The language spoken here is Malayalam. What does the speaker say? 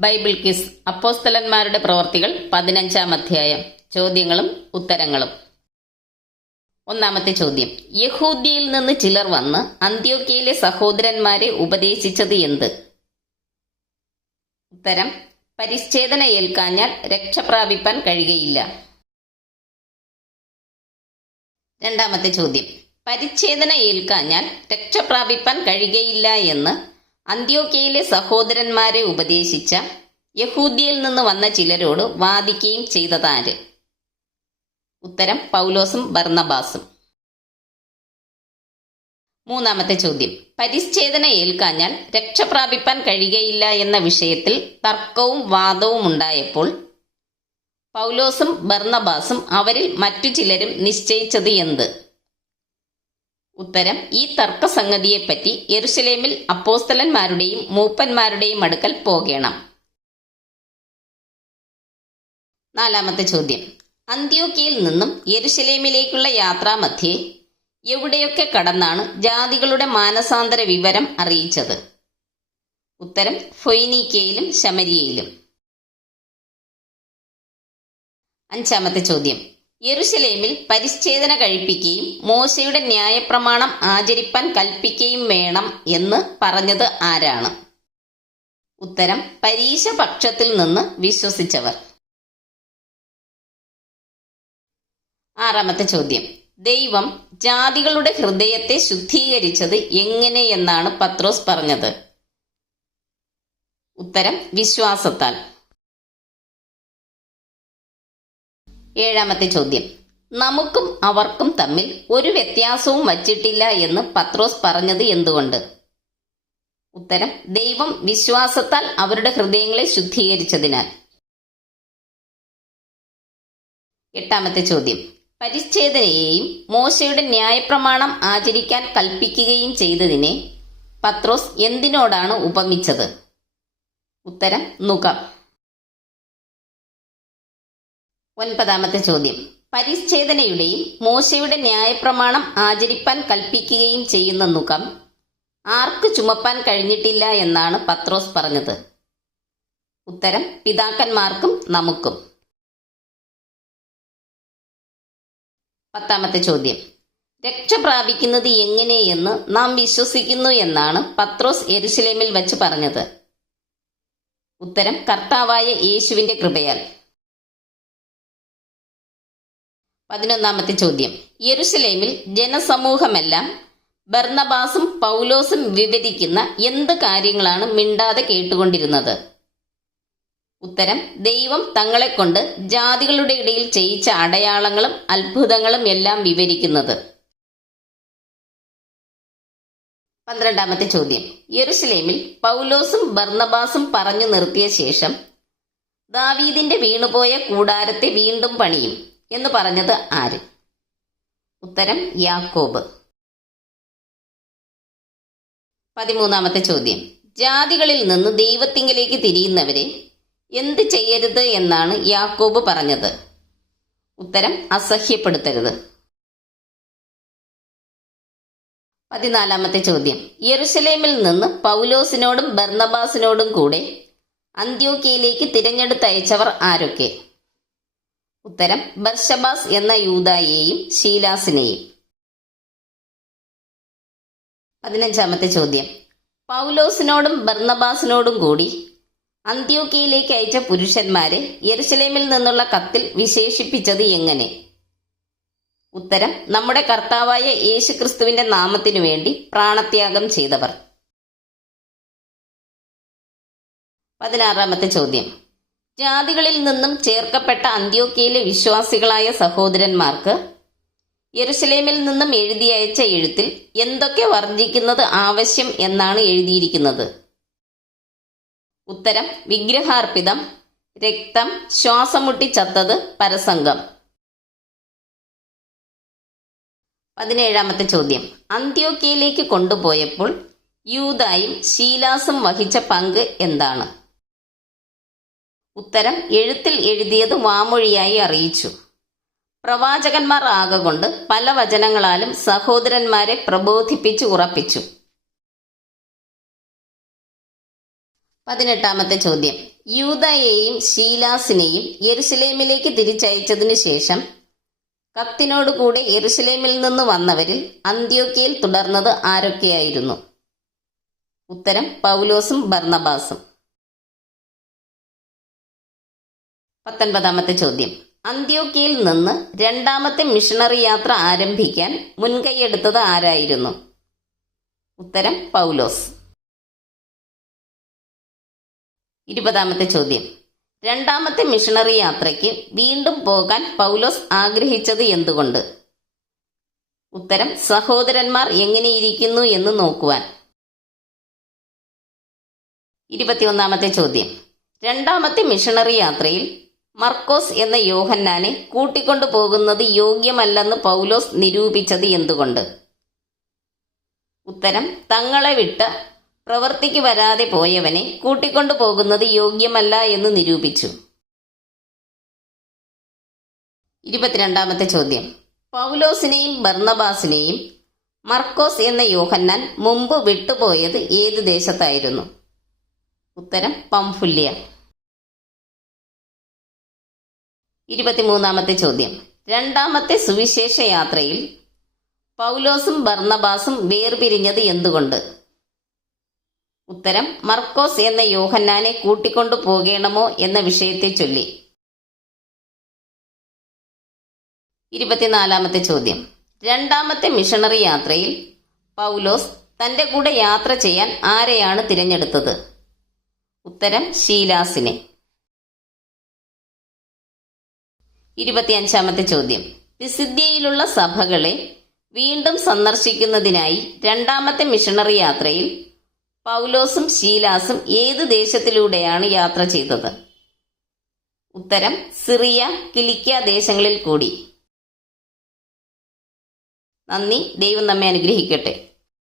ബൈബിൾ കിസ് അപ്പോസ്തലന്മാരുടെ പ്രവർത്തികൾ പതിനഞ്ചാം അധ്യായം. ചോദ്യങ്ങളും ഉത്തരങ്ങളും. ഒന്നാമത്തെ ചോദ്യം. യഹൂദിയിൽ നിന്ന് ചിലർ വന്ന് അന്ത്യോക്കിയയിലെ സഹോദരന്മാരെ ഉപദേശിച്ചത് എന്ത്? ഉത്തരം പരിച്ഛേദന ഏൽക്കാഞ്ഞാൽ രക്ഷപ്രാപിപ്പാൻ കഴിയുകയില്ല. രണ്ടാമത്തെ ചോദ്യം. പരിച്ഛേദന ഏൽക്കാഞ്ഞാൽ രക്ഷപ്രാപിപ്പാൻ കഴിയുകയില്ല എന്ന് അന്ത്യോക്കയിലെ സഹോദരന്മാരെ ഉപദേശിച്ച യഹൂദിയിൽ നിന്ന് വന്ന ചിലരോട് വാദിക്കുകയും ചെയ്തതാര്? ഉത്തരം പൗലോസും ബർണബാസും മൂന്നാമത്തെ ചോദ്യം. പരിച്ഛേദന ഏൽക്കാഞ്ഞാൽ രക്ഷപ്രാപിപ്പാൻ കഴിയുകയില്ല എന്ന വിഷയത്തിൽ തർക്കവും വാദവും ഉണ്ടായപ്പോൾ പൗലോസും ബർണബാസും അവരിൽ മറ്റു ചിലരും നിശ്ചയിച്ചത് എന്ത്? ഉത്തരം ഈ തർക്കസംഗതിയെപ്പറ്റി യെറുശലേമിൽ അപ്പോസ്തലന്മാരുടെയും മൂപ്പന്മാരുടെയും അടുക്കൽ പോകണം. നാലാമത്തെ ചോദ്യം. അന്ത്യോക്കിയിൽ നിന്നും യെരുശലേമിലേക്കുള്ള യാത്രാമധ്യേ എവിടെയൊക്കെ കടന്നാണ് ജാതികളുടെ മാനസാന്തര വിവരം അറിയിച്ചത്? ഉത്തരം ഫൊയ്നീക്കയിലും ശമരിയയിലും. അഞ്ചാമത്തെ ചോദ്യം. യെരുശലേമിൽ പരിച്ഛേദന കഴിപ്പിക്കുകയും മോശയുടെ ന്യായപ്രമാണം ആചരിപ്പാൻ കൽപ്പിക്കുകയും വേണം എന്ന് പറഞ്ഞത് ആരാണ്? ഉത്തരം പരീശ പക്ഷത്തിൽ നിന്ന് വിശ്വസിച്ചവർ. ആറാമത്തെ ചോദ്യം. ദൈവം ജാതികളുടെ ഹൃദയത്തെ ശുദ്ധീകരിച്ചത് എങ്ങനെയെന്നാണ് പത്രോസ് പറഞ്ഞത്? ഉത്തരം വിശ്വാസത്താൽ. ഏഴാമത്തെ ചോദ്യം. നമുക്കും അവർക്കും തമ്മിൽ ഒരു വ്യത്യാസവും വച്ചിട്ടില്ല എന്ന് പത്രോസ് പറഞ്ഞത് എന്തുകൊണ്ട്? ഉത്തരം ദൈവം വിശ്വാസത്താൽ അവരുടെ ഹൃദയങ്ങളെ ശുദ്ധീകരിച്ചതിനാൽ. എട്ടാമത്തെ ചോദ്യം പരിച്ഛേദനയെയും മോശയുടെ ന്യായപ്രമാണം ആചരിക്കാൻ കൽപ്പിക്കുകയും ചെയ്തതിനെ പത്രോസ് എന്തിനോടാണ് ഉപമിച്ചത്? ഉത്തരം നുകം ഒൻപതാമത്തെ ചോദ്യം. പരിച്ഛേദനയുടെയും മോശയുടെ ന്യായപ്രമാണം ആചരിപ്പാൻ കൽപ്പിക്കുകയും ചെയ്യുന്ന നുഖം ആർക്ക് ചുമപ്പാൻ കഴിഞ്ഞിട്ടില്ല എന്നാണ് പത്രോസ് പറഞ്ഞത്. ഉത്തരം പിതാക്കന്മാർക്കും നമുക്കും. പത്താമത്തെ ചോദ്യം. രക്ഷ പ്രാപിക്കുന്നത് എങ്ങനെയെന്ന് നാം വിശ്വസിക്കുന്നു എന്നാണ് പത്രോസ് എരുശലേമിൽ വെച്ച് പറഞ്ഞത്. ഉത്തരം കർത്താവായ യേശുവിന്റെ കൃപയാൽ. പതിനൊന്നാമത്തെ ചോദ്യം. യെരുസലേമിൽ ജനസമൂഹമെല്ലാം ബർണബാസും പൗലോസും വിവരിക്കുന്ന എന്ത് കാര്യങ്ങളാണ് മിണ്ടാതെ കേട്ടുകൊണ്ടിരുന്നത്? ഉത്തരം ദൈവം തങ്ങളെക്കൊണ്ട് ജാതികളുടെ ഇടയിൽ ചെയ്യിച്ച അടയാളങ്ങളും അത്ഭുതങ്ങളും എല്ലാം വിവരിക്കുന്നത്. പന്ത്രണ്ടാമത്തെ ചോദ്യം. യെരുസലേമിൽ പൗലോസും ബർണബാസും പറഞ്ഞു നിർത്തിയ ശേഷം ദാവീദിന്റെ വീണുപോയ കൂടാരത്തെ വീണ്ടും പണിയും. എന്ന് പറഞ്ഞത് ആര്? ഉത്തരം യാക്കോബ്. പതിമൂന്നാമത്തെ ചോദ്യം. ജാതികളിൽ നിന്ന് ദൈവത്തിങ്കിലേക്ക് തിരിയുന്നവരെ എന്ത് ചെയ്യരുത് എന്നാണ് യാക്കോബ് പറഞ്ഞത്. ഉത്തരം അസഹ്യപ്പെടുത്തരുത്. പതിനാലാമത്തെ ചോദ്യം. യെറുസലേമിൽ നിന്ന് പൗലോസിനോടും ബർണബാസിനോടും കൂടെ അന്ത്യോക്കയിലേക്ക് തിരഞ്ഞെടുത്തയച്ചവർ ആരൊക്കെ? ഉത്തരം ബർഷബാസ് എന്ന യൂതായെയും ശീലാസിനെയും. പതിനഞ്ചാമത്തെ ചോദ്യം. പൗലോസിനോടും ബർണബാസിനോടും കൂടി അന്ത്യോക്കിയയിലേക്ക് അയച്ച പുരുഷന്മാരെ യെരുസലേമിൽ നിന്നുള്ള കത്തിൽ വിശേഷിപ്പിച്ചത് എങ്ങനെ? ഉത്തരം നമ്മുടെ കർത്താവായ യേശു ക്രിസ്തുവിന്റെ നാമത്തിനു വേണ്ടി പ്രാണത്യാഗം ചെയ്തവർ. പതിനാറാമത്തെ ചോദ്യം. ജാതികളിൽ നിന്നും ചേർക്കപ്പെട്ട അന്ത്യോക്കിയയിലെ വിശ്വാസികളായ സഹോദരന്മാർക്ക് യെരുസലേമിൽ നിന്നും എഴുതി അയച്ച എഴുത്തിൽ എന്തൊക്കെ വർദ്ധിക്കുന്നത് ആവശ്യം എന്നാണ് എഴുതിയിരിക്കുന്നത്? ഉത്തരം വിഗ്രഹാർപ്പിതം രക്തം ശ്വാസം മുട്ടി ചത്തത് പരസംഗം. പതിനേഴാമത്തെ ചോദ്യം. അന്ത്യോക്കിയയിലേക്ക് കൊണ്ടുപോയപ്പോൾ യൂതായും ശീലാസും വഹിച്ച പങ്ക് എന്താണ്? ഉത്തരം എഴുത്തിൽ എഴുതിയത് വാമൊഴിയായി അറിയിച്ചു. പ്രവാചകന്മാർ ആകൊണ്ട് പല വചനങ്ങളാലും സഹോദരന്മാരെ പ്രബോധിപ്പിച്ച് ഉറപ്പിച്ചു. പതിനെട്ടാമത്തെ ചോദ്യം. യൂതയെയും ഷീലാസിനെയും യെരുസലേമിലേക്ക് തിരിച്ചയച്ചതിനു ശേഷം കത്തിനോടുകൂടെ യെരുസലേമിൽ നിന്ന് വന്നവരിൽ അന്ത്യോക്കയിൽ തുടർന്നത് ആരൊക്കെയായിരുന്നു? ഉത്തരം പൗലോസും ബർണബാസും. പത്തൊൻപതാമത്തെ ചോദ്യം. അന്ത്യോക്കയിൽ നിന്ന് രണ്ടാമത്തെ മിഷണറി യാത്ര ആരംഭിക്കാൻ മുൻകൈയെടുത്തത് ആരായിരുന്നു? ഉത്തരം പൗലോസ്. ഇരുപതാമത്തെ ചോദ്യം. രണ്ടാമത്തെ മിഷണറി യാത്രയ്ക്ക് വീണ്ടും പോകാൻ പൗലോസ് ആഗ്രഹിച്ചത് എന്തുകൊണ്ട്? ഉത്തരം സഹോദരന്മാർ എങ്ങനെയിരിക്കുന്നു എന്ന് നോക്കുവാൻ. ഇരുപത്തിയൊന്നാമത്തെ ചോദ്യം. രണ്ടാമത്തെ മിഷണറി യാത്രയിൽ മർക്കോസ് എന്ന യോഹന്നാനെ കൂട്ടിക്കൊണ്ടു പോകുന്നത് യോഗ്യമല്ലെന്ന് പൗലോസ് നിരൂപിച്ചത് എന്തുകൊണ്ട്? ഉത്തരം തങ്ങളെ വിട്ട് പ്രവർത്തിക്ക് വരാതെ പോയവനെ കൂട്ടിക്കൊണ്ടു പോകുന്നത് യോഗ്യമല്ല എന്ന് നിരൂപിച്ചു. ഇരുപത്തിരണ്ടാമത്തെ ചോദ്യം. പൗലോസിനെയും ബർണബാസിനെയും മർക്കോസ് എന്ന യോഹന്നാൻ മുമ്പ് വിട്ടുപോയത് ഏത് ദേശത്തായിരുന്നു? ഉത്തരം പംഫുല്യ. ഇരുപത്തിമൂന്നാമത്തെ ചോദ്യം. രണ്ടാമത്തെ സുവിശേഷ യാത്രയിൽ പൗലോസും ബർണബാസും വേർപിരിഞ്ഞത് എന്തുകൊണ്ട്? ഉത്തരം മർക്കോസ് എന്ന യോഹന്നാനെ കൂട്ടിക്കൊണ്ടു പോകണമോ എന്ന വിഷയത്തെ ചൊല്ലി. ഇരുപത്തിനാലാമത്തെ ചോദ്യം. രണ്ടാമത്തെ മിഷണറി യാത്രയിൽ പൗലോസ് തന്റെ കൂടെ യാത്ര ചെയ്യാൻ ആരെയാണ് തിരഞ്ഞെടുത്തത്? ഉത്തരം ഷീലാസിനെ ഇരുപത്തിയഞ്ചാമത്തെ ചോദ്യം. വിസിദ്ധ്യയിലുള്ള സഭകളെ വീണ്ടും സന്ദർശിക്കുന്നതിനായി രണ്ടാമത്തെ മിഷണറി യാത്രയിൽ പൗലോസും ശീലാസും ഏത് ദേശത്തിലൂടെയാണ് യാത്ര ചെയ്തത്? ഉത്തരം സിറിയ കിലിക്ക ദേശങ്ങളിൽ കൂടി. നന്ദി. ദൈവം നമ്മെ അനുഗ്രഹിക്കട്ടെ.